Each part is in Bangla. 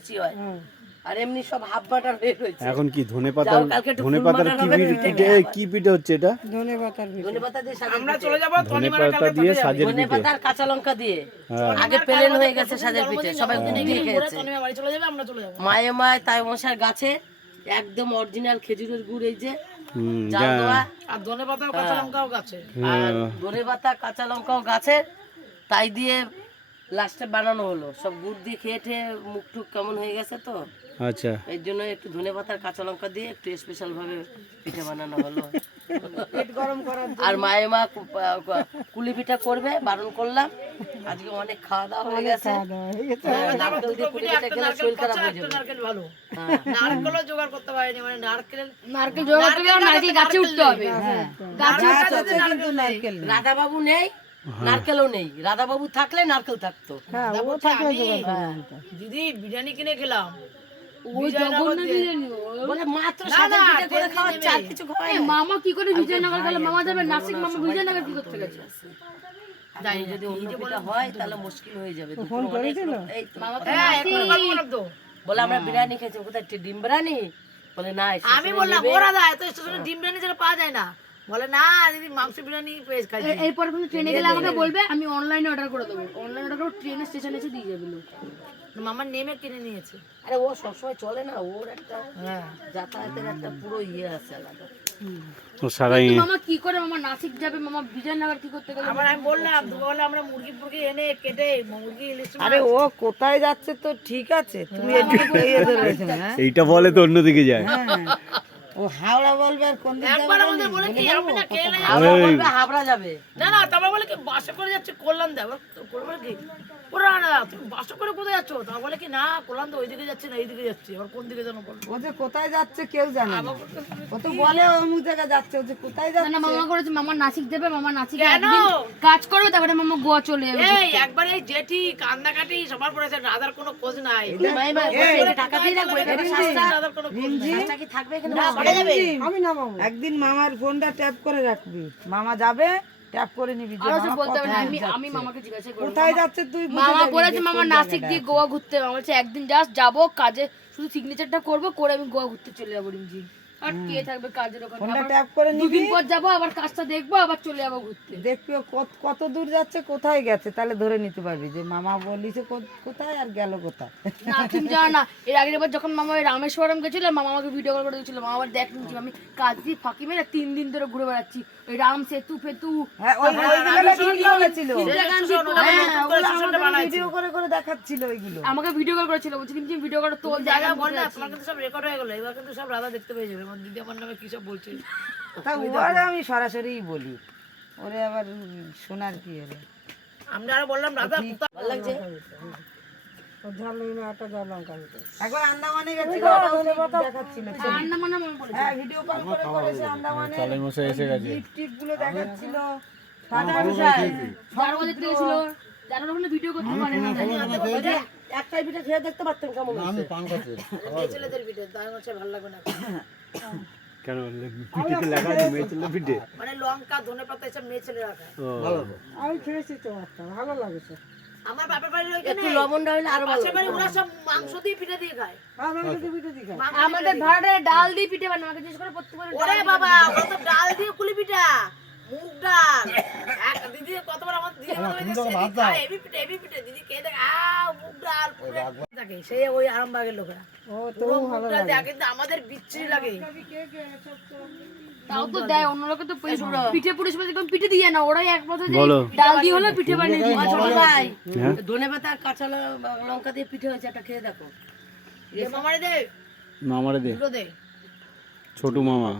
বেশি হয়, আর এমনি সব হাফ বাটার হয়ে রয়েছে। এখন কি ধনেপাতার কি পিঠে হচ্ছে এটা? ধনেপাতা দিয়ে সাজের আমরা পিঠে। চলে যাবো ধনেপাতা দিয়ে সাজের পিঠে। ধনেপাতার কাঁচা লঙ্কা দিয়ে আগে প্লেন হয়ে গেছে সাজের পিঠে, সবাই গুনে দিয়ে খেয়েছে। বাড়ি চলে যাবে, আমরা চলে যাবো। মায়ে মায় তাই মশার গাছে একদম অরিজিনাল খেজুরের গুড়, এই যে জাল যা। দেওয়া, আর ধনেপাতাও কাঁচা লঙ্কাও গাছে। আর ধনেপাতা কাঁচা লঙ্কাও গাছের, তাই দিয়ে লাস্টে বানানো হলো। সব গুড় দিয়ে খেয়ে ঠেয়ে মুখ টুক কেমন হয়ে গেছে, তো আচ্ছা, এর জন্য একটু ধনেপাতার কাঁচা লঙ্কা দিয়ে একটু স্পেশাল ভাবে পিঠে বানানো হলো। আর মায়ে মা কুলি পিঠা করবে, বারণ করলাম। আজকে অনেক খাওয়া দাওয়া হয়ে গেছে। নারকেল দিয়ে কুলি পিঠা খেলে শরীর খারাপ হয়ে যাবে। নারকেল ভালো, নারকেলও জোগাড় করতে পারিনি, মানে নারকেল জোগাড় করলে নারকেল গাছে উঠতে হবে। রাধাবাবু নেই, নারকেলও নেই। রাধাবাবু থাকলে নারকেল থাকতো। দিদি বিরিয়ানি কিনে খেলাম, বলে মাত্র সাজের পিঠে করে খাওয়া, চার কিছু খাওয়াই না। মামা কি করে বিজয়নগর গেল? মামা যাবে নাসিক, মামা বিজয়নগর কি করতে গেছে? জানি যদি অন্য পিঠা হয় তাহলে মুশকিল হয়ে যাবে। ফোন করেছিল, এই তো মামা হ্যাঁ এখন বললাম তো, বলে আমরা বিরিয়ানি খেয়েছি। কোথায় ডিম বিরিয়ানি? বলে না, আমি বললাম ওরা দা এত স্টেশনে ডিম বিরিয়ানি যেটা পাওয়া যায় না। বলে না দিদি মাংস বিরিয়ানি পেয়ে খাই। এরপর তুমি ট্রেনে গেলে আমাকে বলবে, আমি অনলাইনে অর্ডার করে দেবো। অনলাইন অর্ডার করে ট্রেনের স্টেশনে এসে দিয়ে যাবে লোক। মামার নেমে কিনে নিয়েছে। আরে ও সবসময় চলে না, ওর একটা যাতায়াতের একটা পুরো ইয়ে আছে আলাদা। ও সারাই কিন্তু মামা কি করে, মামা নাসিক যাবে, মামা বিজয়নগর কি করতে গেল? আবার আমি বললাম দুপুরবেলা আমরা মুরগি ফুরগি এনে কেটে মুরগি ইলিশ মাছ। আরে ও কোথায় যাচ্ছে তো ঠিক আছে, তুমি এদিকে ইয়ে ধরেছো, হ্যাঁ? এইটা বলে তো অন্যদিকে যায়। ও হাওড়া বলবে আর কোন দিক একবার আমাদের বলে কি আমি না খেয়ে নাই। হাবড়া বলবে, হাবড়া যাবে। না না তারপর বলে কি বাসে করে যাচ্ছে কল্যাণ দেব, বলে কি ওরা না তুমি বাসে করে কোথায় যাচ্ছ? তা বলে কি না কল্যাণ তো ওইদিকে যাচ্ছে না এইদিকে যাচ্ছে। এবার কোন দিকে জানো বলো? ও যে কোথায় যাচ্ছে কেউ জানে না। ও তো বলে অমুক জায়গায় যাচ্ছে, ও যে কোথায় না যাচ্ছে। না, মামা করেছে, মামা নাসিক যাবে, মামা নাসিক কেন? একদিন কাজ করবে, তারপরে মামা গোয়া চলে যাবে। এই একবার এই জেঠি কান্দাকাটি সবার পড়েছে, রাধার কোনো খোঁজ নাই। মাই মা বলছে টাকা দিয়ে রাখবো, এখানে সস্তা। রাধার কোনো খোঁজ নাই। সস্তা কি থাকবে এখানে? বাড়ি যাবে। একদিন মামার ফোনটা ট্যাপ করে রাখবি, মামা যাবে ট্যাপ করে নিবি যে আরো সব মামা বলতে হবে না, কোথায় আমি যাচ্ছে। মামাকে জিজ্ঞাসা করবো। কোথায় যাচ্ছে তুই বুঝে মামা যাবি বলেছে যে মামা কোন নাসিক দিয়ে জায়গাটা। গোয়া ঘুরতে। মামা বলছে একদিন জাস্ট যাবো কাজে, শুধু সিগনেচারটা করবো, করে আমি গোয়া ঘুরতে চলে যাবো রিমঝিম। আর কে থাকবে কাজের ওখানে? ফোনটা আবার ট্যাপ করে নিবি, দুদিন পর যাবো, আবার কাজটা দেখবো, আবার চলে যাবো ঘুরতে। দেখবি ও কত দূর যাচ্ছে, কোথায় গেছে, তাহলে ধরে নিতে পারবি যে মামা বলিছে কোথায় আর গেল কোথায়। না তুমি জানো না, এর আগের বার যখন মামা ওই রামেশ্বরম গেছিল, মামা আমাকে ভিডিও কল করে দিয়েছিল। মামা আবার দেখ নিচ্ছি আমি কাজ দিয়ে ফাঁকি মেরে 3 দিন ধরে ঘুরে বেড়াচ্ছি, ওই রাম সেতু ফেতু। হ্যাঁ ওইগুলো ঠিক বলেছিল, বানাইছি। ভিডিও করে করে দেখাচ্ছিল ওইগুলো। আমাকে ভিডিও কল করেছিল, বলছি রিমঝিম ভিডিও করে তোল জায়গা জায়গা বল না, তোমার কিন্তু সব রেকর্ড হয়ে গেল। এবার কিন্তু সব রাধা দেখতে পেয়ে যাবে। আমার দিদি আমার নামে কি সব বলছে। তা ওরে আমি সরাসরিই বলি, ওরে আবার শোনার কি হলো। আমরা আরো বললাম রাধা কোথায় ভালো লাগছে। একবার আন্দামানে গেছিল, ওটাও দেখাচ্ছিল। রান্না মান্না মামা বলেছে। হ্যাঁ ভিডিও কল করে করেছে আন্দামানে, চালের মশাই এসে গেছে। গিফট টিপ গুলো দেখাচ্ছিল। যার মধ্যে দিয়েছিল, যার ওখানে ভিডিও করতে পারে না। একটাই পিঠা খেয়ে দেখতে পারতেন কেমন হচ্ছে। মেয়ে ছেলেদের ভিডিও তাই হচ্ছে ভালো লাগবে না। কেন পিঠেতে লেখা আছে মেয়ে ছেলে পিঠে? মানে লঙ্কা ধনেপাতা এসব মেয়ে ছেলে রাখা। আমি খেয়েছি তো একটা, ভালো লাগছে। আমার বাপের বাড়ির ওইখানে একটু লবণটা হলে আরো ভালো পাশের বাড়ি ওরা সব মাংস দিয়ে পিঠে দিয়ে খায়। আমাদের ভাড়াটা ডাল দিয়ে পিঠে বানায়, আমাকে জিজ্ঞেস করে প্রত্যেকবার ওরে বাবা ওরা তো ডাল দিয়ে কুলি পিঠা, মুগ ডাল। এক দিদি কতবার আমার দিদি হেভি পিঠে দিদি কে দেখ মুগ ডাল থাকে সেই ওই আরামবাগের লোকেরা। ও তো ভালো লাগে কিন্তু আমাদের বিচ্ছিরি লাগে। তাও তো দেয়, অন্য লোকে তো পিঠে পুরুষ পিঠে দিয়ে না, ওরাই একমাত্র যে বলো। ডাল দিয়ে হলে পিঠে বানিয়ে দিয়ে। ছোট ভাই, হ্যাঁ? ধনেপাতা আর কাঁচা লঙ্কা দিয়ে পিঠে হয়েছে, একটা খেয়ে দেখো। এ মামারে দে মামারে দে, দুটো দে। ছোট মামা।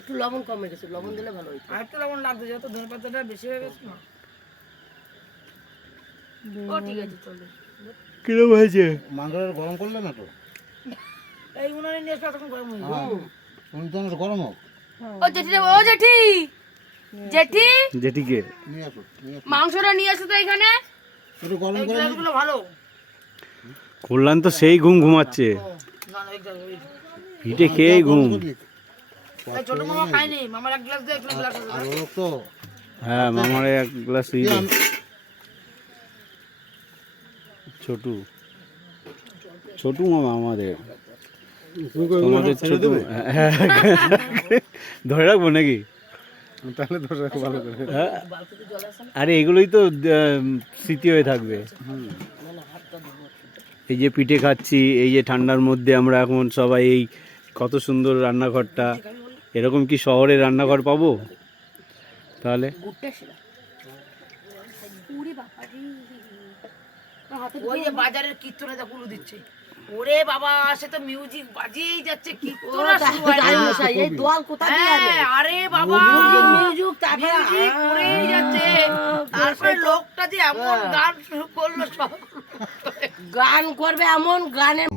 একটু লবণ কমে গেছে, লবণ দিলে ভালো হইতো। আর একটু লবণ লাগবে, যত ধনেপাতাটা বেশি হয়ে গেছে না। ও ঠিক আছে চলো। কিরম হয়েছে? মাংসটা গরম করলে না তো? এই উনানে নিয়ে এসে তখন গরম হয়ে যাবে। উনুনটা গরম হোক, ও জেঠি ও জেঠি, জেঠি জেঠিকে নিয়ে আসো নিয়ে আসো। মাংসটা নিয়ে আসো তো এখানে। একটু গরম এই করে গ্লাসগুলো ভালো। কল্যাণ তো সেই ঘুম ঘুমাচ্ছে, না না এই গ্লাস পিঠে খেয়েই ঘুম। এই ছোট মামা খায়নি, মামার এক গ্লাস দে, এক গ্লাস আছে। আর ও তো হ্যাঁ মামারে এক গ্লাস ছোটু ছোটু মামা আমাদের তুমি কই ওগুলো তোমাদের ছেড়ে ছোটু দেবে? হ্যাঁ, ধরে রাখবো নাকি? তাহলে ধরে রাখো ভালো করে। হ্যাঁ? আরে এগুলোই তো স্মৃতি হয়ে থাকবে। এই যে পিঠে খাচ্ছি, এই যে ঠান্ডার মধ্যে আমরা এখন সবাই, এই কত সুন্দর রান্নাঘরটা। এরকম কি শহরে রান্নাঘর পাবো? তাহলে ওই যে বাজারের কীর্তনে যা কুলু দিচ্ছে, ওরে বাবা সে তো মিউজিক বাজিয়েই যাচ্ছে, কীর্তন আর শুরু হয় না। এই দোয়াল কোথা দিয়ে আনে? হ্যাঁ, আরে বাবা মিউজিক তারপরে মিউজিক করেই যাচ্ছে। তারপরে লোকটা যে এমন গান শুরু করলো, সব গান করবে এমন গানের